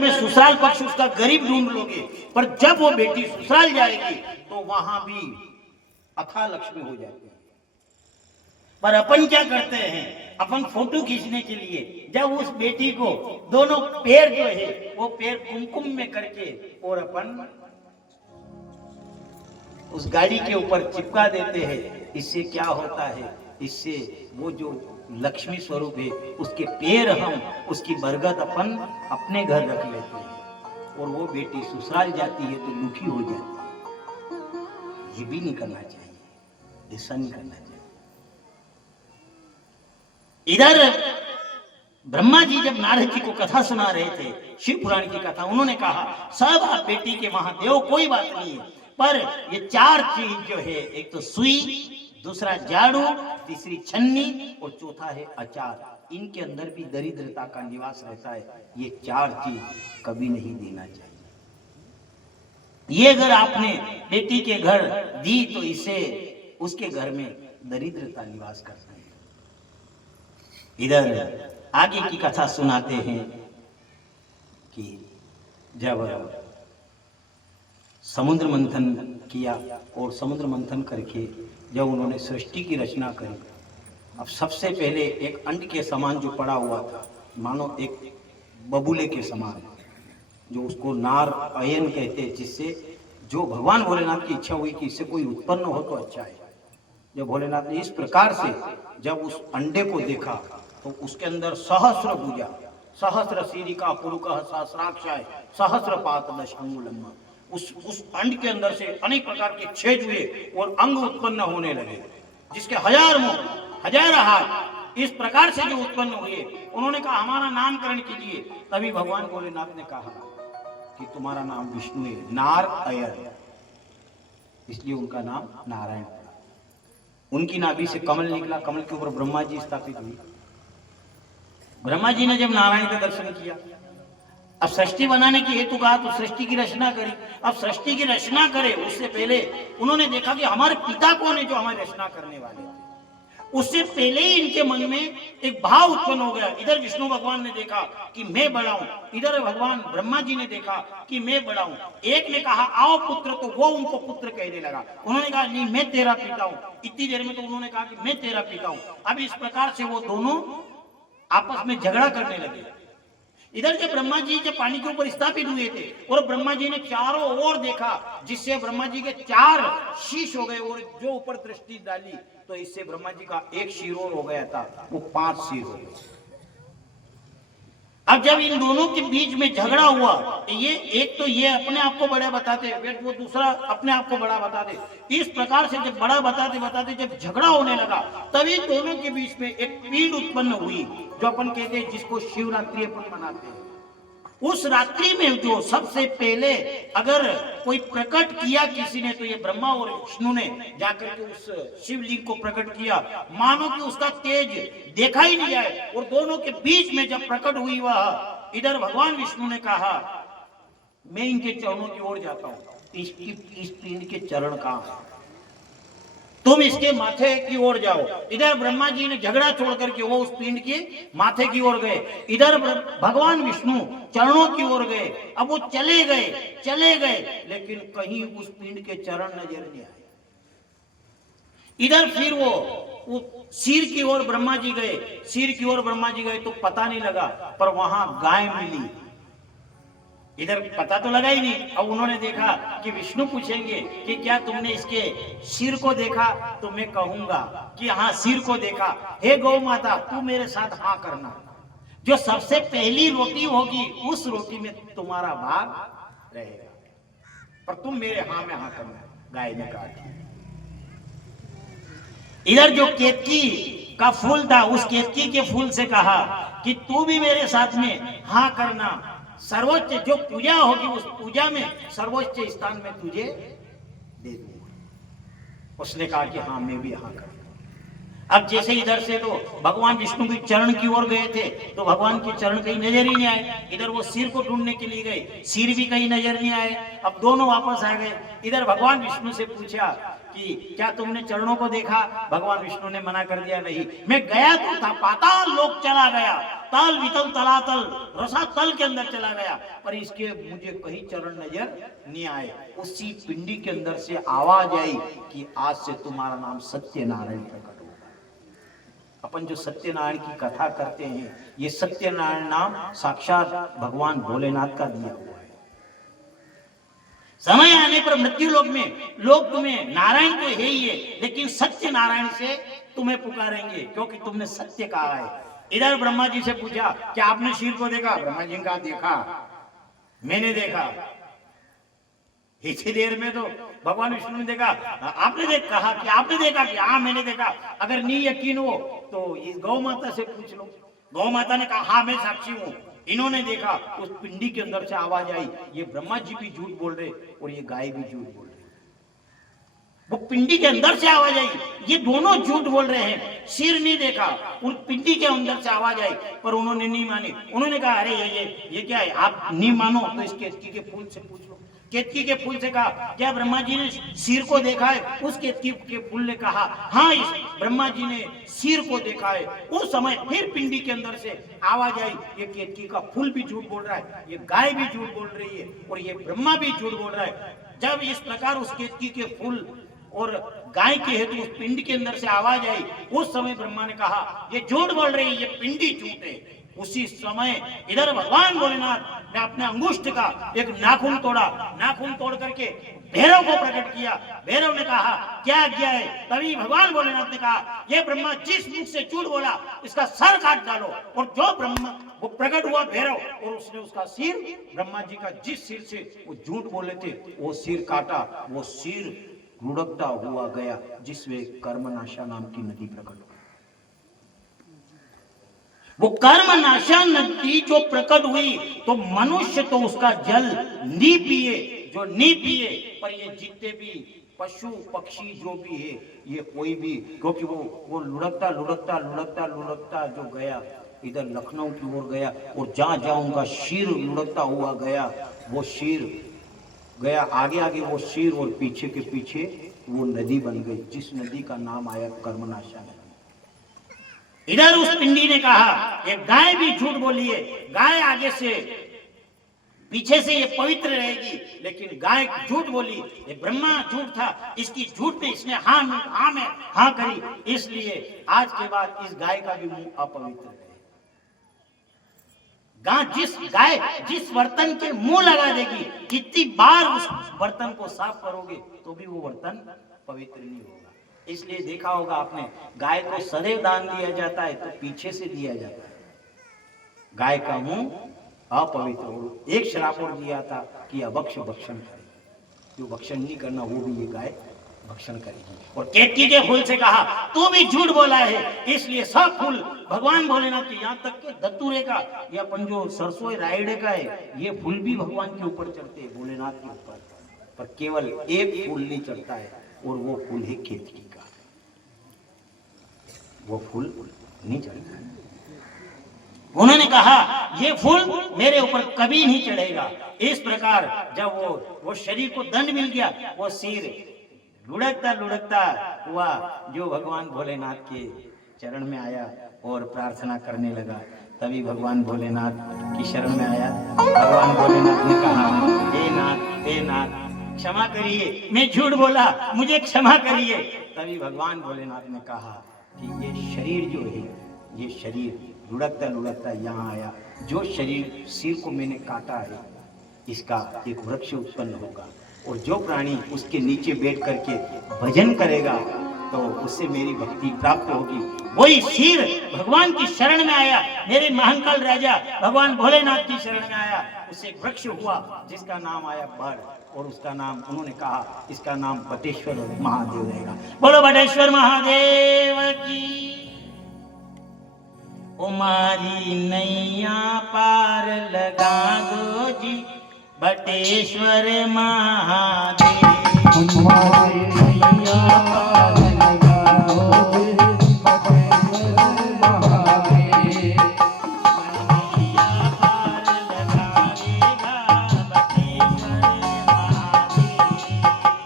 में ससुराल पक्ष उसका गरीब ढूंढ लोगे, पर जब वो बेटी ससुराल जाएगी तो वहां भी अथाह लक्ष्मी हो जाती है। पर अपन क्या करते हैं, अपन फोटो खींचने के लिए जब उस बेटी को दोनों पैर जो है वो पैर कुमकुम में करके और अपन उस गाड़ी के ऊपर चिपका देते हैं। इससे क्या होता है, इससे वो जो लक्ष्मी स्वरूप है उसके पैर हम उसकी बरगद अपन अपने घर रख लेते हैं और वो बेटी ससुराल जाती है तो दुखी हो जाती है। ये भी नहीं करना चाहिए, ऐसा नहीं करना चाहिए। इधर ब्रह्मा जी जब नारद जी को कथा सुना रहे थे, शिव पुराण की कथा, उन्होंने कहा सब आप बेटी के वहां देव कोई बात नहीं है, पर ये चार चीज जो है, एक तो सुई, दूसरा झाड़ू, तीसरी छन्नी और चौथा है अचार, इनके अंदर भी दरिद्रता का निवास रहता है। ये चार चीज कभी नहीं देना चाहिए। ये अगर आपने बेटी के घर दी तो इसे उसके घर में दरिद्रता निवास करता है। इधर आगे की कथा सुनाते हैं कि जब समुद्र मंथन किया और समुद्र मंथन करके जब उन्होंने सृष्टि की रचना करी, अब सबसे पहले एक अंड के समान जो पड़ा हुआ था, मानो एक बबूले के समान, जो उसको नार अयन कहते हैं, जिससे जो भगवान भोलेनाथ की इच्छा हुई कि इससे कोई उत्पन्न हो तो अच्छा है। जब भोलेनाथ ने इस प्रकार से जब उस अंडे को देखा तो उसके अंदर सहस्र भुजा, सहस्र सीरिका पुरुका सहस्राक्षाय सहस्र पात दशांगुलम, उस अंड के अंदर से अनेक प्रकार के छेद हुए और अंग उत्पन्न होने लगे, जिसके हजार मुख हजार हाथ इस प्रकार से जो उत्पन्न हुए। उन्होंने कहा हमारा नामकरण कीजिए। तभी भगवान भोलेनाथ ने कहा कि तुम्हारा नाम विष्णु है, नार अयन, इसलिए उनका नाम नारायण पड़ा। उनकी नाभि से कमल निकला, कमल के ऊपर ब्रह्मा जी स्थापित हुए। ब्रह्मा जी ने जब नारायण का दर्शन किया, अब सृष्टि बनाने की हेतु कहा तो सृष्टि की रचना करी। अब सृष्टि की रचना करे उससे पहले उन्होंने देखा कि हमारे पिता कौन है जो हमारी रचना करने वाले थे। उससे पहले ही इनके मन में एक भाव उत्पन्न हो गया। इधर विष्णु भगवान ने देखा कि मैं बड़ा हूं, इधर भगवान ब्रह्मा जी ने देखा कि मैं बड़ा हूं। एक ने कहा आओ पुत्र, तो वो उनको पुत्र कहने लगा। उन्होंने कहा नहीं मैं तेरा पिता हूं। इतनी देर में तो उन्होंने कहा कि मैं तेरा पिता हूं। अब इस प्रकार से वो दोनों आपस में झगड़ा करने लगे। इधर जब ब्रह्मा जी जब पानी के ऊपर स्थापित हुए थे और ब्रह्मा जी ने चारों ओर देखा, जिससे ब्रह्मा जी के 4 शीश हो गए और जो ऊपर दृष्टि डाली तो इससे ब्रह्मा जी का एक शिरोर हो गया था, वो 5 सिर हो गए। अब जब इन दोनों के बीच में झगड़ा हुआ, ये एक तो ये अपने आप को बड़ा बताते, वो दूसरा अपने आप को बड़ा बताते। इस प्रकार से जब बड़ा बताते बताते जब झगड़ा होने लगा, तभी दोनों के बीच में एक पीड़ उत्पन्न हुई, जो अपन कहते हैं जिसको शिवरात्रि अपन मनाते हैं। उस रात्रि में जो सबसे पहले अगर कोई प्रकट किया किसी ने, तो ये ब्रह्मा और विष्णु ने जाकर के उस शिवलिंग को प्रकट किया, मानो कि उसका तेज देखा ही नहीं जाए। और दोनों के बीच में जब प्रकट हुई वह, इधर भगवान विष्णु ने कहा मैं इनके चरणों की ओर जाता हूं। इस पिंड के चरण कहां है, तुम इसके माथे की ओर जाओ। इधर ब्रह्मा जी ने झगड़ा छोड़ करके वो उस पिंड के माथे की ओर गए, इधर भगवान विष्णु चरणों की ओर गए। अब वो चले गए लेकिन कहीं उस पिंड के चरण नजर नहीं आए। इधर फिर वो सिर की ओर ब्रह्मा जी गए, सिर की ओर ब्रह्मा जी गए तो पता नहीं लगा, पर वहां गाय मिली। इधर पता तो लगा ही नहीं। अब उन्होंने देखा कि विष्णु पूछेंगे कि क्या तुमने इसके सिर को देखा, तो मैं कहूंगा कि हाँ सिर को देखा। हे गौ माता तू मेरे साथ हाँ करना, जो सबसे पहली रोटी होगी उस रोटी में तुम्हारा भाग रहेगा, पर तुम मेरे हाँ में हाँ करना। गाय ने कहा। इधर जो केतकी का फूल था, उस केतकी के फूल से कहा कि तू भी मेरे साथ में हाँ करना, सर्वोच्च जो पूजा होगी उस पूजा में सर्वोच्च स्थान में तुझे दे दूंगा। उसने कहा कि हाँ मैं भी हाँ करूंगा। अब जैसे इधर से तो भगवान विष्णु के चरण की ओर गए थे, तो भगवान के चरण कहीं नजर ही नहीं आए। इधर वो सिर को ढूंढने के लिए गए, सिर भी कहीं नजर नहीं आए। अब दोनों वापस आ गए। इधर भगवान विष्णु से पूछा कि क्या तुमने चरणों को देखा? भगवान विष्णु ने मना कर दिया, नहीं। मैं गया तो था, पाताल लोक चला गया, तल वितल तलातल रसातल के अंदर चला गया, पर इसके मुझे कहीं चरण नजर नहीं आए। उसी पिंडी के अंदर से आवाज आई कि आज से तुम्हारा नाम सत्यनारायण प्रकट होगा। अपन जो सत्यनारायण की कथा करते हैं, ये सत्यनारायण नाम साक्षात भगवान भोलेनाथ का दिया हुआ है। समय आने पर मृत्यु लोक में लोग तुम्हें नारायण तो है ही है, लेकिन सत्य नारायण से तुम्हें पुकारेंगे, क्योंकि तुमने सत्य कहा है। इधर ब्रह्मा जी से पूछा, क्या आपने शीर को देखा? ब्रह्मा जी ने कहा, देखा, मैंने देखा। इतनी देर में तो भगवान विष्णु ने देखा, आपने कहा कि आपने देखा? कि हाँ मैंने देखा। अगर नहीं यकीन हो तो इस गौ माता से पूछ लो। गौ माता ने कहा, हाँ मैं साक्षी हूं, इन्होंने देखा। उस पिंडी के अंदर से आवाज आई। ये ब्रह्मा जी भी झूठ बोल रहे और ये गाय भी झूठ बोल रही। वो पिंडी के अंदर से आवाज आई, ये दोनों झूठ बोल रहे हैं। सिर नहीं देखा, उन पिंडी के अंदर से आवाज आई, पर उन्होंने नहीं मानी। उन्होंने कहा, अरे ये क्या है? आप नहीं मानो तो इस केतकी के फूल से पूछ लो। केतकी के फूल से कहा, क्या ब्रह्मा जी ने सिर को देखा है? उस केतकी के फूल ने कहा, हाँ इस ब्रह्मा जी ने सिर को देखा है। उस समय फिर पिंडी के अंदर से आवाज आई, ये केतकी का फूल भी झूठ बोल रहा है, ये गाय भी झूठ बोल रही है और ये ब्रह्मा भी झूठ बोल रहा है। जब इस प्रकार उस केतकी के फूल और गाय के हेतु उस पिंड के अंदर से आवाज आई, उस समय ब्रह्मा ने कहा, ये झूठ बोल रही है, ये पिंडी झूठ है। उसी समय इधर भगवान भोलेनाथ ने अपने अंगुष्ठ का एक नाखून तोड़ा, नाखून तोड़ करके भैरव को प्रकट किया। भैरव ने कहा, क्या आज्ञा है? तभी भगवान भोलेनाथ ने कहा, ये ब्रह्मा जिस मुख से झूठ बोला, इसका सर काट डालो। और जो ब्रह्मा वो प्रकट हुआ भैरव, और उसने उसका सिर, ब्रह्मा जी का जिस सिर से वो झूठ बोले थे, वो सिर काटा। वो सिर लुढ़कता हुआ गया, जिसमें कर्मनाशा नाम की नदी प्रकट हुई। वो कर्मनाशा नदी जो प्रकट हुई, तो मनुष्य तो उसका जल नहीं पिए, जो नहीं पिए, पर ये जितने भी पशु पक्षी जो भी है, ये कोई भी, क्योंकि वो लुढ़कता लुढ़कता लुढ़कता लुढ़कता जो गया, इधर लखनऊ की ओर गया, और जहां जहां उनका शीर लुढ़कता हुआ गया, वो शीर गया आगे आगे, वो शीर, और पीछे के पीछे वो नदी बन गई, जिस नदी का नाम आया कर्मनाशा नदी। इधर उस पिंडी ने कहा, ये गाय भी झूठ बोली है, गाय आगे से पीछे से ये पवित्र रहेगी, लेकिन गाय झूठ बोली, ये ब्रह्मा झूठ था, इसकी झूठ में इसने हाँ में हाँ करी, इसलिए आज के बाद इस गाय का भी मुंह अपवित्र है। गाय जिस बर्तन के मुंह लगा देगी, कितनी बार उस बर्तन को साफ करोगे तो भी वो बर्तन पवित्र नहीं होगा। इसलिए देखा होगा आपने, गाय को सदैव दान दिया जाता है तो पीछे से दिया जाता है। गाय का मुंह अपवित्र हो। एक श्राप और दिया था कि अभक्ष भक्षण करे, जो भक्षण नहीं करना वो भी ये गाय भक्षण करेगी। और केतकी के फूल से कहा, तू भी झूठ बोला है, इसलिए सब फूल भगवान भोलेनाथ के, यहाँ तक के धतूरे का, या अपन जो सरसों रायड़े का है, ये फूल भी भगवान के ऊपर चढ़ते हैं, भोलेनाथ के ऊपर, पर केवल एक फूल नहीं चढ़ता है, और वो फूल है केतकी का। वो फूल नहीं चढ़ता। उन्होंने कहा, ये फूल मेरे ऊपर कभी नहीं चढ़ेगा। इस प्रकार जब वो शरीर को दंड मिल गया, वो सिर लुढ़कता लुढ़कता हुआ जो भगवान भोलेनाथ के चरण में आया और प्रार्थना करने लगा। तभी भगवान भोलेनाथ की शरण में आया। भगवान भोलेनाथ ने कहा, हे नाथ क्षमा करिए, मैं झूठ बोला, मुझे क्षमा करिए। तभी भगवान भोलेनाथ ने कहा कि ये शरीर जो है, ये शरीर लुढ़कता लुढ़कता यहाँ आया, जो शरीर सिर को मैंने काटा है, इसका एक वृक्ष उत्पन्न होगा, और जो प्राणी उसके नीचे बैठ करके भजन करेगा तो उससे मेरी भक्ति प्राप्त होगी। वही सिर भगवान की शरण में आया, मेरे महाकाल राजा भगवान भोलेनाथ की शरण में आया, उससे एक वृक्ष हुआ जिसका नाम आया बड़, और उसका नाम उन्होंने कहा, इसका नाम बटेश्वर महादेव रहेगा। बोलो बटेश्वर महादेव की। उमारी नैया पार लगा दो जी, बटेश्वर महादेव। हमारे नैया पार लगा दो जी, बटेश्वर महादेव। नैया पार लगाएगा बटेश्वर महादेव।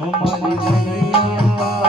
हमारी नैया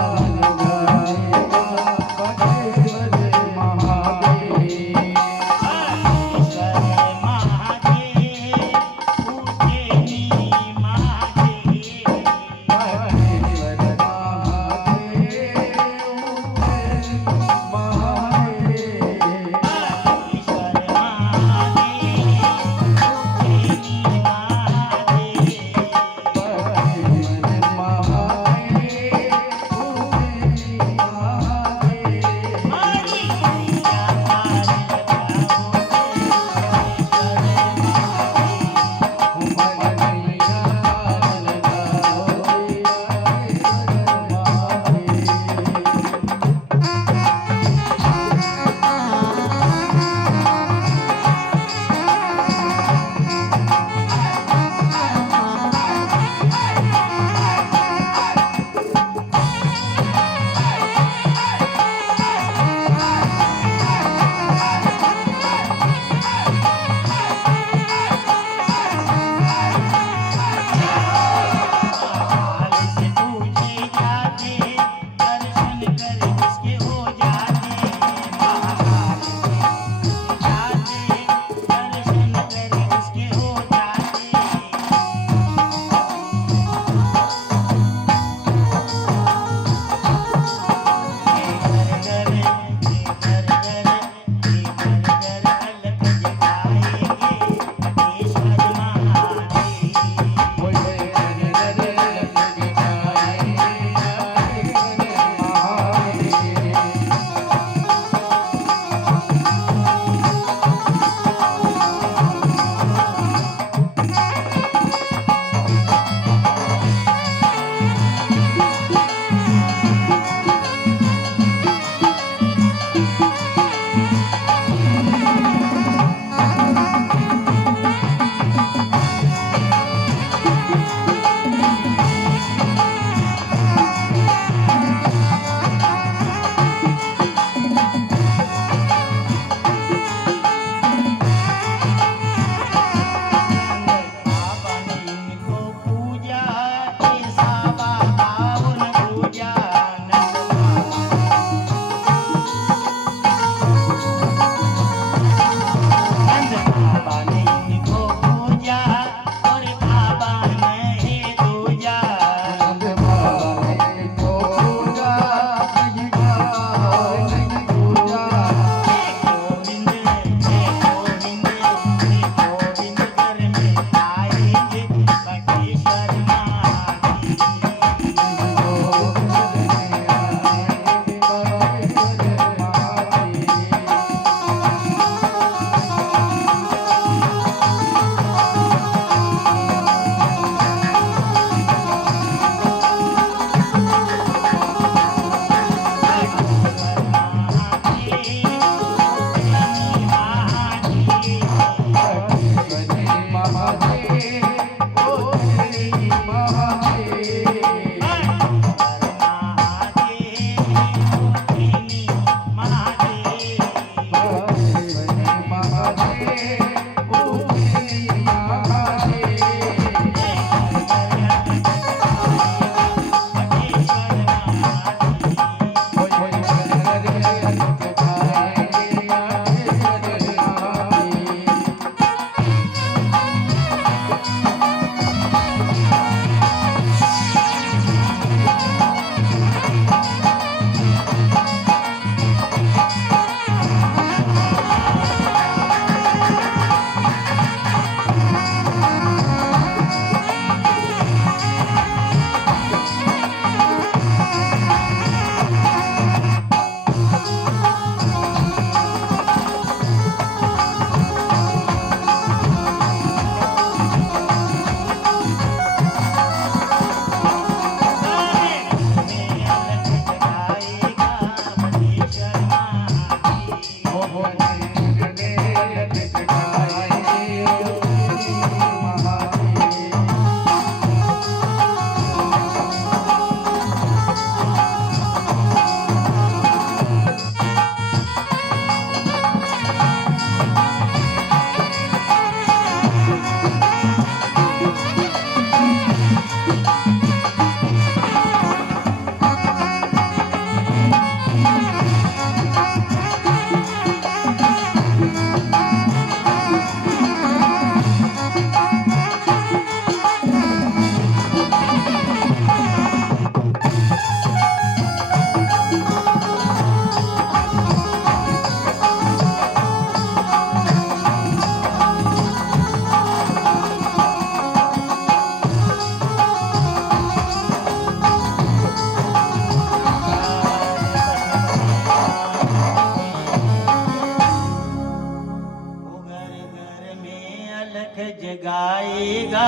देगा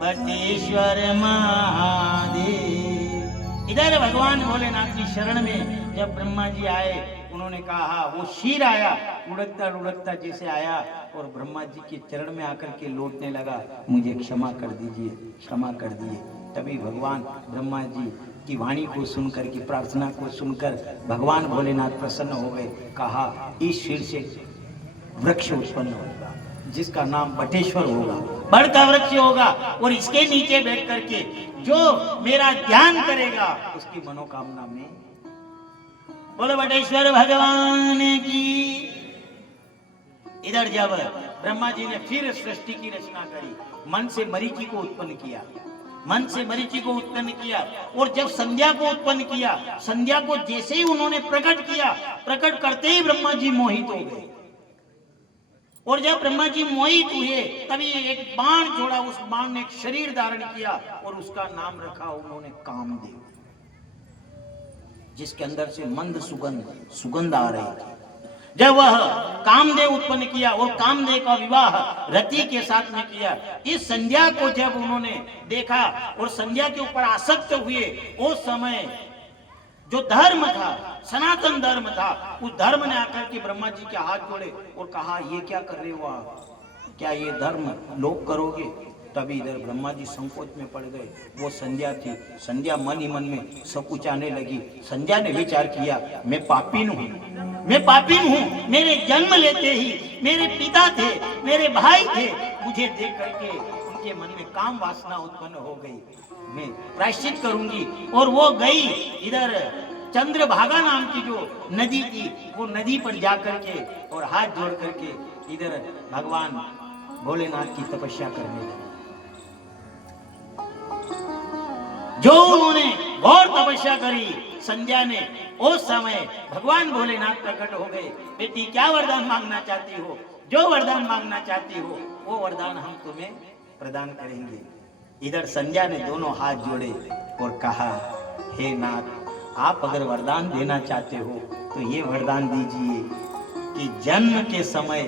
बटेश्वर महादेव। इधर भगवान भोलेनाथ की शरण में जब ब्रह्मा जी आए, उन्होंने कहा, वो शीर आया लुढ़कता लुढ़कता जैसे आया और ब्रह्मा जी के चरण में आकर के लौटने लगा, मुझे क्षमा कर दीजिए, क्षमा कर दिए। तभी भगवान ब्रह्मा जी की वाणी को सुनकर, की प्रार्थना को सुनकर भगवान भोलेनाथ प्रसन्न हो गए। कहा, इस शीर से वृक्ष उत्पन्न होगा जिसका नाम बटेश्वर होगा, बड़का वृक्ष होगा, और इसके नीचे बैठ करके जो मेरा ध्यान करेगा उसकी मनोकामना में। बोलो बटेश्वर भगवान की। इधर जब ब्रह्मा जी ने फिर सृष्टि की रचना करी, मन से मरीचि को उत्पन्न किया, मन से मरीचि को उत्पन्न किया, और जब संध्या को उत्पन्न किया, संध्या को जैसे ही उन्होंने प्रकट किया, प्रकट करते ही ब्रह्मा जी मोहित हो गए। और जब ब्रह्मा जी मोहित हुए तभी एक बाण छोड़ा, उस बाण ने एक शरीर धारण किया और उसका नाम रखा उन्होंने कामदेव, जिसके अंदर से मंद सुगंध आ रही थी। जब वह कामदेव उत्पन्न किया और कामदेव का विवाह रति के साथ में किया, इस संध्या को जब उन्होंने देखा और संध्या के ऊपर आसक्त हुए, उस समय जो धर्म था, सनातन धर्म था, उस धर्म ने आकर के ब्रह्मा जी के हाथ जोड़े और कहा, ये क्या कर रहे हो आप, क्या ये धर्म लोग करोगे? तभी इधर ब्रह्मा जी संकोच में पड़ गए। वो संध्या थी, संध्या मन ही मन में सकुचाने लगी। संध्या ने विचार किया, मैं पापीन हूँ, मैं पापीन हूँ, मेरे जन्म लेते ही मेरे पिता थे, मेरे भाई थे, मुझे देख करके उनके मन में काम वासना उत्पन्न हो गई, मैं प्रायश्चित करूंगी। और वो गई इधर चंद्रभागा नाम की जो नदी थी, वो नदी पर जा करके और हाथ जोड़ करके इधर भगवान भोलेनाथ की तपस्या करने लगी। जो उन्होंने घोर तपस्या करी संध्या ने, उस समय भगवान भोलेनाथ प्रकट हो गए। बेटी, क्या वरदान मांगना चाहती हो? जो वरदान मांगना चाहती हो वो वरदान हम तुम्हें प्रदान करेंगे। इधर संध्या ने दोनों हाथ जोड़े और कहा, हे नाथ, आप अगर वरदान देना चाहते हो तो ये वरदान दीजिए कि जन्म के समय,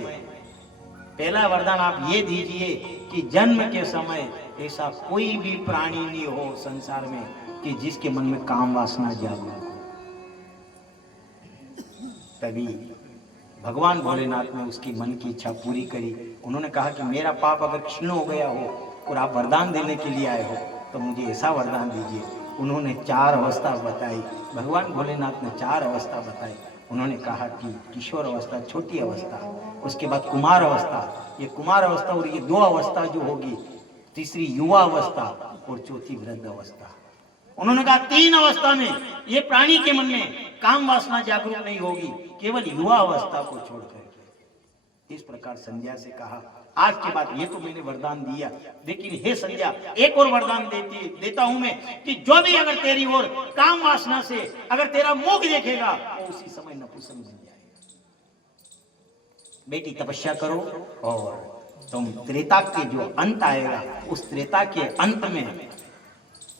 पहला वरदान आप ये दीजिए कि जन्म के समय ऐसा कोई भी प्राणी नहीं हो संसार में कि जिसके मन में काम वासना जागृत हो। तभी भगवान भोलेनाथ ने उसकी मन की इच्छा पूरी करी। उन्होंने कहा कि मेरा पाप अगर क्षीण हो गया हो और आप वरदान देने के लिए आए हो तो मुझे ऐसा वरदान दीजिए। उन्होंने 4 अवस्था बताई, भगवान भोलेनाथ ने 4 अवस्था बताई। उन्होंने कहा कि किशोर अवस्था छोटी अवस्था, उसके बाद कुमार अवस्था, ये कुमार अवस्था और ये 2 अवस्था जो होगी, तीसरी युवा अवस्था और चौथी वृद्ध अवस्था। उन्होंने कहा 3 अवस्था में ये प्राणी के मन में काम वासना जागरूक नहीं होगी, केवल युवा अवस्था को छोड़ करके। इस प्रकार संध्या से कहा, आज के बाद ये तो मैंने वरदान दिया, लेकिन हे संध्या, एक और वरदान देता हूं मैं कि जो भी अगर तेरी ओर काम वासना से अगर तेरा मुख देखेगा वो उसी समय नपुंसक बन जाएगा। बेटी, तपस्या करो और तुम त्रेता के जो अंत आएगा, उस त्रेता के अंत में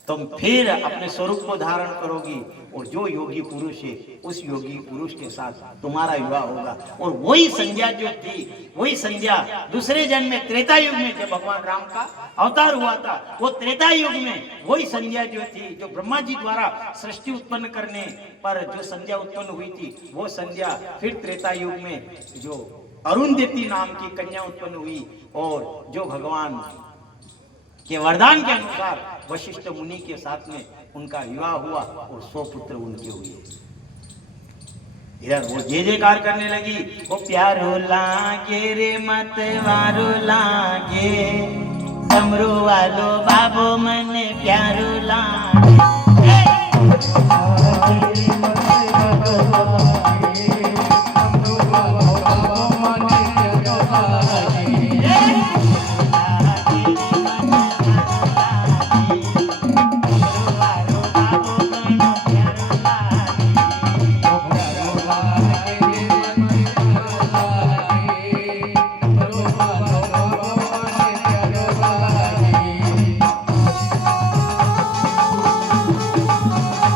तुम फिर अपने स्वरूप को धारण करोगी और जो योगी पुरुष है उस योगी पुरुष के साथ तुम्हारा विवाह होगा। और वही संध्या जो थी, वही संध्या दूसरे जन्म में त्रेता युग में जब भगवान राम का अवतार हुआ था, वो त्रेता युग में वही संध्या जो थी, जो ब्रह्मा जी द्वारा सृष्टि उत्पन्न करने पर जो संध्या उत्पन्न हुई थी, वो संध्या फिर त्रेता युग में जो अरुंधति नाम की कन्या उत्पन्न हुई और जो भगवान के वरदान के अनुसार वशिष्ठ मुनि के साथ में उनका विवाह हुआ और 100 पुत्र उनके हुए। इधर वो जय जयकार करने लगी, वो प्यारो लागे रे मत वारो लागे, डमरू वालो बाबो मने प्यारो लागे।